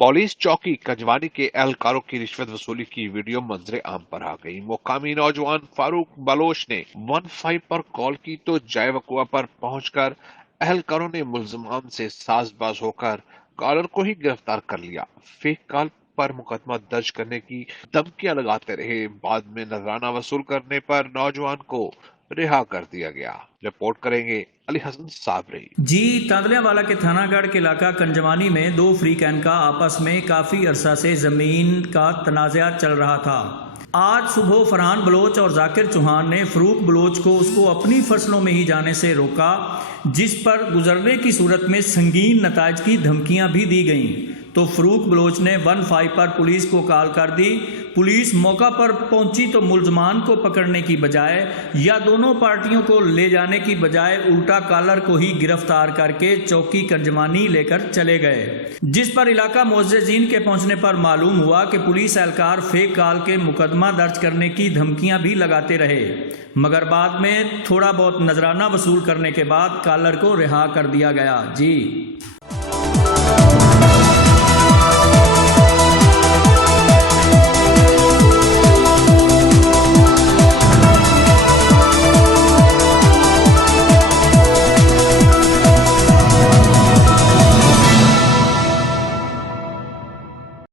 Police चौकी कंजवानी के एहलकारों की रिश्वत वसूली की वीडियो मंजरे आम पर आ गई। मुकामी नौजवान फारूक बलोच ने 15 पर कॉल की तो जय वकुआ पर पहुंचकर एहलकारों ने मुलजमान से साजबाज होकर कॉलर को ही गिरफ्तार कर लिया। फेक कॉल पर मुकदमा दर्ज करने की धमकियां लगाते रहे। बाद में नजराना वसूल करने पर नौजवान को रिहा कर दिया गया। रिपोर्ट करेंगे अली हसन साबरी। जी तांदलियावाला के थानागढ़ के इलाका कंजवानी में दो फ्री कैन का आपस में काफी अरसा से जमीन का तनाज़ा चल रहा था। आज सुबह फरहान बलोच और जाकिर चौहान ने फरूक बलोच को उसको अपनी फसलों में ही जाने से रोका, जिस पर गुजरने की सूरत में संगीन नताज की धमकियां भी दी गईं। तो फरूक बलोच ने 15 पर पुलिस को कॉल कर दी। पुलिस मौका पर पहुंची तो मुलजमान को पकड़ने की बजाय या दोनों पार्टियों को ले जाने की बजाय उल्टा कॉलर को ही गिरफ्तार करके चौकी कंजवानी लेकर चले गए, जिस पर इलाका मुअज्जिजीन के पहुंचने पर मालूम हुआ कि पुलिस एहलकार फेक कॉल के मुकदमा दर्ज करने की धमकियां भी लगाते रहे, मगर बाद में थोड़ा बहुत नजराना वसूल करने के बाद कॉलर को रिहा कर दिया गया। जी।